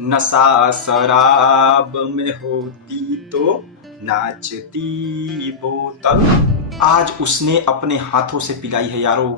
नशा शराब में होती तो नाचती बोतल। आज उसने अपने हाथों से पिलाई है यारो।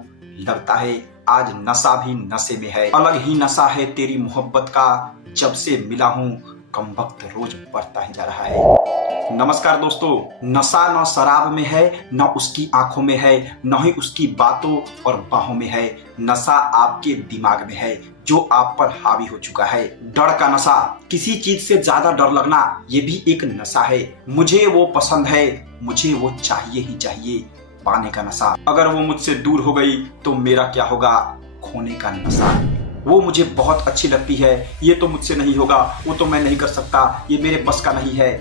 लगता है आज नशा भी नशे में है। अलग ही नशा है तेरी मोहब्बत का। जब से मिला हूँ कमबख्त रोज बढ़ता ही जा रहा है। नमस्कार दोस्तों, नशा न शराब में है, न उसकी आंखों में है, न ही उसकी बातों और बाहों में है। नशा आपके दिमाग में है जो आप पर हावी हो चुका है। डर का नशा, किसी चीज से ज्यादा डर लगना, ये भी एक नशा है। मुझे वो पसंद है, मुझे वो चाहिए ही चाहिए, पाने का नशा। अगर वो मुझसे दूर हो गई तो मेरा क्या होगा, खोने का नशा। वो मुझे बहुत अच्छी लगती है, ये तो मुझसे नहीं होगा, वो तो मैं नहीं कर सकता, ये मेरे बस का नहीं है,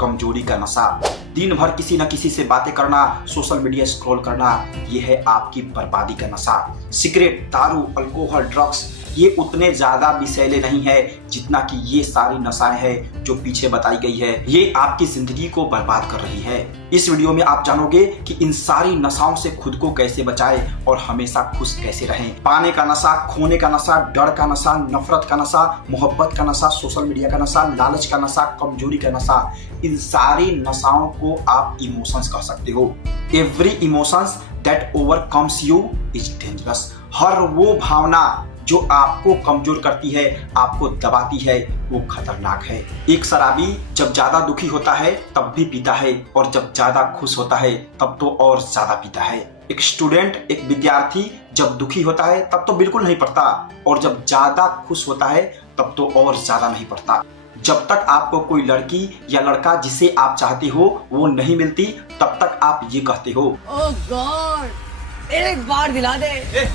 कमजोरी का नशा। दिन भर किसी न किसी से बातें करना, सोशल मीडिया स्क्रॉल करना, ये है आपकी बर्बादी का नशा। सिगरेट, दारू, अल्कोहल, ड्रग्स, ये उतने ज्यादा विषैले नहीं है जितना कि ये सारी नशाएं हैं जो पीछे बताई गई है। ये आपकी जिंदगी को बर्बाद कर रही है। इस वीडियो में आप जानोगे कि इन सारी नशाओं से खुद को कैसे बचाएं और हमेशा खुश कैसे रहें। पाने का नशा, खोने का नशा, डर का नशा, नफरत का नशा, मोहब्बत का नशा, सोशल मीडिया का नशा, लालच का नशा, कमजोरी का नशा, इन सारी नशाओं को आप इमोशंस कह सकते हो। Every emotions that overcomes you is dangerous. हर वो भावना जो आपको कमजोर करती है, आपको दबाती है, वो खतरनाक है। एक शराबी जब ज्यादा दुखी होता है तब भी पीता है, और जब ज्यादा खुश होता है तब तो और ज्यादा पीता है। एक स्टूडेंट, एक विद्यार्थी जब दुखी होता है तब तो बिल्कुल नहीं पढ़ता, और जब ज्यादा खुश होता है तब तो और ज्यादा नहीं पढ़ता। जब तक आपको कोई लड़की या लड़का जिसे आप चाहते हो वो नहीं मिलती, तब तक आप ये कहते हो, ओह गॉड, एक बार दिला दे।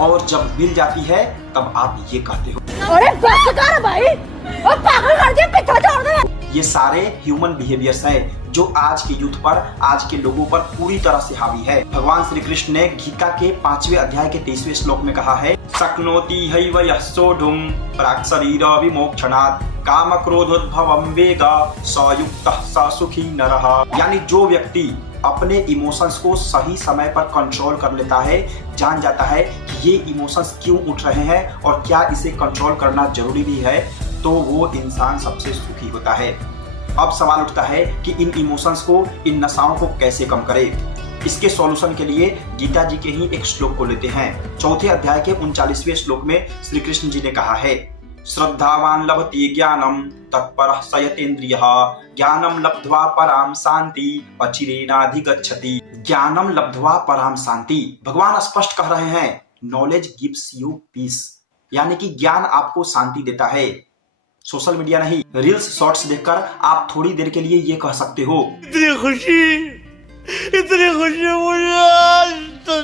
और जब मिल जाती है तब आप ये कहते हो, अरे बस कर भाई, और पागल कर दिया, पीछे छोड़ दे। ये सारे ह्यूमन बिहेवियर्स हैं जो आज के यूथ पर, आज के लोगों पर पूरी तरह से हावी है। भगवान श्री कृष्ण ने गीता के 5वें अध्याय के 23वें श्लोक में कहा है, शक्नोति हैव यः सोढुम् प्राक् शरीर विमोक्षणात् काम क्रोधोद्भवं वेगा स युक्तः स सुखी नरः। यानी जो व्यक्ति अपने इमोशंस को सही समय पर कंट्रोल कर लेता है, जान जाता है कि ये इमोशंस क्यों उठ रहे हैं और क्या इसे कंट्रोल करना जरूरी भी है, तो वो इंसान सबसे सुखी होता है। अब सवाल उठता है कि इन इमोशंस को, इन नशाओं को कैसे कम करें। इसके सॉल्यूशन के लिए गीता जी के ही एक श्लोक को लेते हैं। 4थे अध्याय के 39वें श्लोक में श्री कृष्ण जी ने कहा है, श्रद्धावान लभते ज्ञानम तत्परः सयतेन्द्रियः ज्ञानम लब्ध्वा पराम शांति अचिरेणाधिगच्छति। ज्ञानम लब्ध्वा पराम शांति, भगवान स्पष्ट कह रहे हैं, नॉलेज गिव्स यू पीस, यानी कि ज्ञान आपको शांति देता है। सोशल मीडिया नहीं, रील्स, शॉर्ट्स देखकर आप थोड़ी देर के लिए ये कह सकते हो, इतनी खुशी मुझे।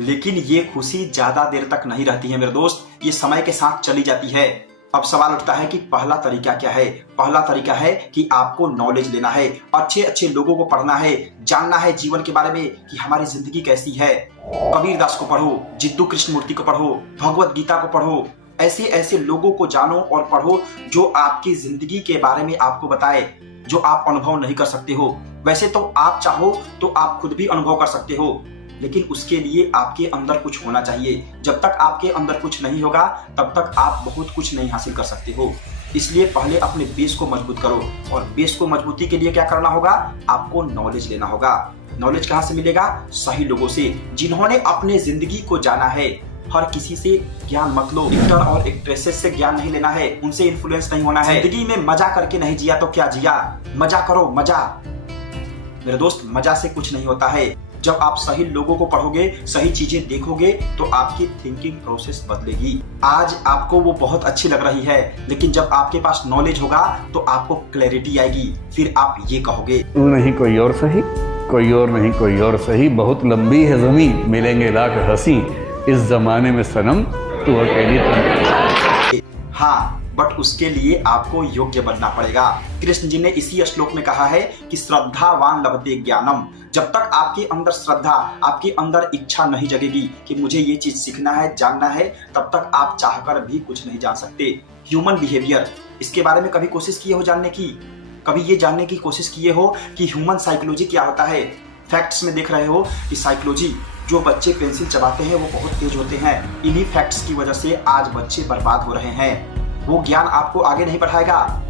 लेकिन ये खुशी ज्यादा देर तक नहीं रहती है मेरे दोस्त, ये समय के साथ चली जाती है। अब सवाल उठता है कि पहला तरीका क्या है। पहला तरीका है कि आपको नॉलेज लेना है, अच्छे अच्छे लोगों को पढ़ना है, जानना है जीवन के बारे में कि हमारी जिंदगी कैसी है। कबीर दास को पढ़ो, जिद्दू कृष्णमूर्ति को पढ़ो, भगवत गीता को पढ़ो। ऐसे ऐसे लोगों को जानो और पढ़ो जो आपकी जिंदगी के बारे में आपको बताए, जो आप अनुभव नहीं कर सकते हो। वैसे तो आप चाहो तो आप खुद भी अनुभव कर सकते हो, लेकिन उसके लिए आपके अंदर कुछ होना चाहिए। जब तक आपके अंदर कुछ नहीं होगा तब तक आप बहुत कुछ नहीं हासिल कर सकते हो। इसलिए पहले अपने बेस को मजबूत करो, और बेस को मजबूती के लिए क्या करना होगा, आपको नॉलेज लेना होगा। नॉलेज कहाँ से मिलेगा, सही लोगों से, जिन्होंने अपने जिंदगी को जाना है। हर किसी से ज्ञान मत लो, एक्टर और एक्ट्रेसेस से ज्ञान नहीं लेना है, उनसे इन्फ्लुएंस नहीं होना है। जिंदगी में मजा करके नहीं जिया तो क्या जिया, मजा करो, मजा। मेरे दोस्त, मजा से कुछ नहीं होता है। जब आप सही लोगों को पढ़ोगे, सही चीजें देखोगे, तो आपकी थिंकिंग प्रोसेस बदलेगी। आज आपको वो बहुत अच्छी लग रही है, लेकिन जब आपके पास नॉलेज होगा तो आपको क्लैरिटी आएगी। फिर आप ये कहोगे, तू नहीं कोई और सही, कोई और नहीं कोई और सही, बहुत लंबी है ज़मीन, मिलेंगे लाख हंसी, इस जमाने में सनम तू अकेली। हाँ, बट उसके लिए आपको योग्य बनना पड़ेगा। कृष्ण जी ने इसी श्लोक में कहा है कि श्रद्धावान लभते ज्ञानम। जब तक आपके अंदर श्रद्धा, आपके अंदर इच्छा नहीं जगेगी कि मुझे ये चीज सीखना है, जानना है, तब तक आप चाहकर भी कुछ नहीं जान सकते। ह्यूमन बिहेवियर, इसके बारे में कभी कोशिश किए हो जानने की? कभी ये जानने की कोशिश किए हो कि ह्यूमन साइकोलॉजी क्या होता है? फैक्ट्स में देख रहे हो कि साइकोलॉजी, जो बच्चे पेंसिल चबाते हैं वो बहुत तेज होते हैं। इन्हीं फैक्ट्स की वजह से आज बच्चे बर्बाद हो रहे हैं। वो ज्ञान आपको आगे नहीं बढ़ाएगा।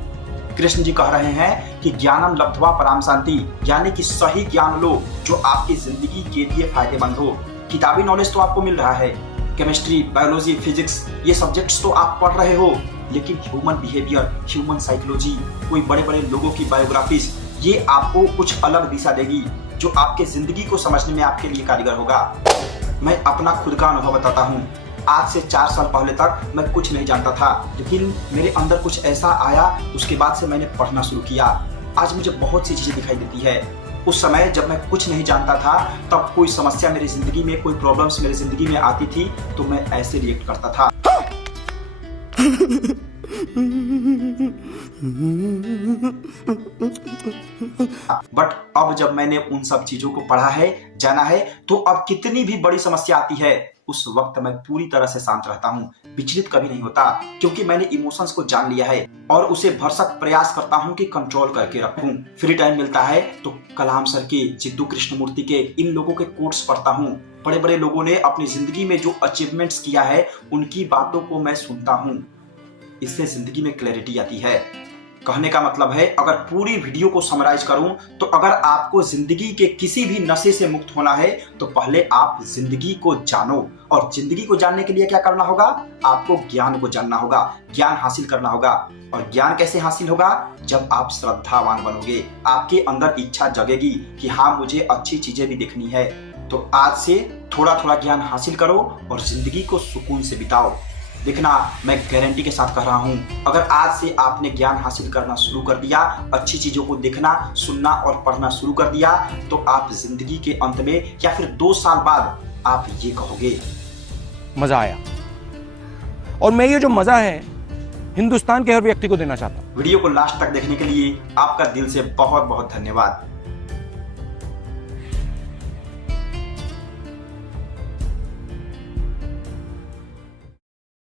कृष्ण जी कह रहे हैं कि ज्ञानम लब्ध्वा पराम शांति, यानी कि सही ज्ञान लो जो आपकी जिंदगी के लिए फायदेमंद हो। किताबी नॉलेज तो आपको मिल रहा है, केमिस्ट्री, बायोलॉजी, फिजिक्स, ये सब्जेक्ट्स तो आप पढ़ रहे हो, लेकिन ह्यूमन बिहेवियर, ह्यूमन साइकोलॉजी, कोई बड़े बड़े लोगों की बायोग्राफीज, ये आपको कुछ अलग दिशा देगी जो आपके जिंदगी को समझने में आपके लिए कारीगर होगा। मैं अपना खुद का अनुभव बताता हूँ। आज से 4 साल पहले तक मैं कुछ नहीं जानता था, लेकिन मेरे अंदर कुछ ऐसा आया, उसके बाद से मैंने पढ़ना शुरू किया। आज मुझे बहुत सी चीजें दिखाई देती है। उस समय जब मैं कुछ नहीं जानता था, तब कोई समस्या मेरी जिंदगी में, कोई प्रॉब्लम्स मेरी जिंदगी में आती थी, तो मैं ऐसे रिएक्ट करता था। बट अब जब मैंने उन सब चीजों को पढ़ा है, जाना है, तो अब कितनी भी बड़ी समस्या आती है, उस वक्त मैं पूरी तरह से शांत रहता हूँ, विचलित कभी नहीं होता, क्योंकि मैंने इमोशंस को जान लिया है और उसे भरसक प्रयास करता हूँ कि कंट्रोल करके रखूं। फ्री टाइम मिलता है तो कलाम सर के, जिद्दू कृष्णमूर्ति के, इन लोगों के कोट्स पढ़ता हूँ। बड़े बड़े लोगों ने अपनी जिंदगी में जो अचीवमेंट्स किया है, उनकी बातों को मैं सुनता हूँ। इससे जिंदगी में क्लैरिटी आती है। कहने का मतलब है, अगर पूरी वीडियो को समराइज करूं तो अगर आपको जिंदगी के किसी भी नशे से मुक्त होना है तो पहले आप जिंदगी को जानो, और जिंदगी को जानने के लिए क्या करना होगा? आपको ज्ञान को जानना होगा, ज्ञान हासिल करना होगा। और ज्ञान कैसे हासिल होगा? जब आप श्रद्धावान बनोगे, आपके अंदर इच्छा जगेगी कि हाँ, मुझे अच्छी चीजें भी देखनी है। तो आज से थोड़ा थोड़ा ज्ञान हासिल करो और जिंदगी को सुकून से बिताओ। देखना, मैं गारंटी के साथ कह रहा हूं, अगर आज से आपने ज्ञान हासिल करना शुरू कर दिया, अच्छी चीजों को देखना, सुनना और पढ़ना शुरू कर दिया, तो आप जिंदगी के अंत में या फिर 2 साल बाद आप ये कहोगे, मजा आया। और मैं ये जो मजा है हिंदुस्तान के हर व्यक्ति को देना चाहता हूं। वीडियो को लास्ट तक देखने के लिए आपका दिल से बहुत बहुत धन्यवाद।